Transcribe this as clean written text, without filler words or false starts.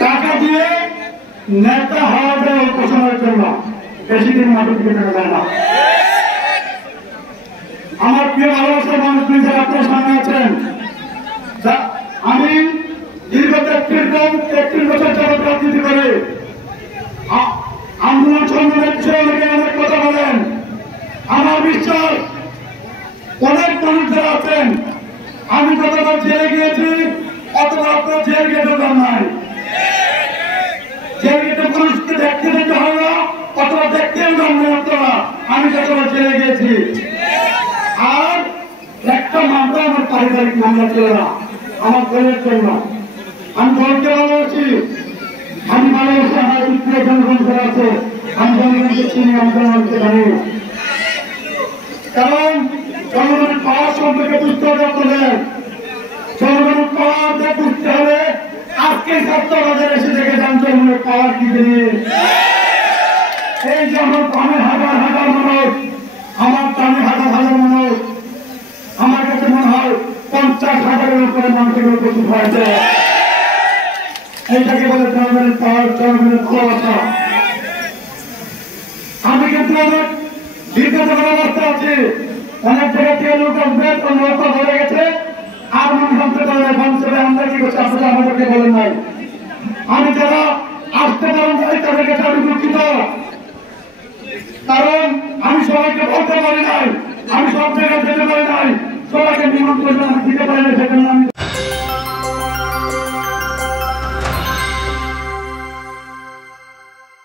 টাকা দিয়ে নেতা হওয়া যায় অল্প সময়ের জন্য, বেশি দিন মাঠে থেকে যায় না। আমার প্রিয় ভালোবাসার মানুষ নিজের আপনার সামনে আছেন। আমি দীর্ঘ 33 বছর যাবত রাজনীতি করে আন্দোলন সংগ্রামের বিষয়ে অনেকে অনেক কথা বলেন। আমার বিশ্বাস অনেক মানুষ যারা আছেন, আমি যতবার জেলে গিয়েছি অথবা আপনার জেল গেটে যান নাই, জেল গেটে মানুষকে দেখতে যেতে হয় না অথবা দেখতেও যান নাই আপনারা, আমি যতবার জেলে গিয়েছি। আর একটা মামলা আমার পারিবারিক মামলা ছিল না, আমার দলের জন্য। আমি দলকে ভালোবাসি, আমি ভালোবাসি আমার প্রিয় জনগণ যারা আছে, আমি জনগণকে চিনি, আমি জনগণকে জানি। কারণ জনগণের পাওয়ার সম্পর্কে বুঝতে হবে আপনাদের, জনগণের পাওয়ার বুঝতে হবে। আজকে ছাত্রবাজার এসে দেখে যান জনগণের পাওয়ার কি জিনিস। এই যে আমার গ্রামে হাজার হাজার মানুষ, আমার গ্রামে হাজার হাজার মানুষ, আমার কাছে মনে হয় 50,000-এর উপরে মানুষের উপস্থিত হয়েছে। এইটাকে বলে জনগণের পাওয়ার, জনগণের ভালোবাসা। আমি কিন্তু অনেক দীর্ঘতর অবস্থা আছি, অনেক জায়গা থেকে লোক আসবে, লোক ধরে গেছে, আর মনে ভাবতে পারে ভাবছে আমরা কি করছি, আসলে আমাদেরকে বলেন নাই। আমি যারা আসতে পারেন তাদের কাছে আমি দুঃখিত, কারণ আমি সবাইকে বলতে পারি নাই, আমি সব জায়গায় যেতে পারি নাই, সবাইকে নিমন্ত্রণ দিতে পারি না, সেজন্য আমি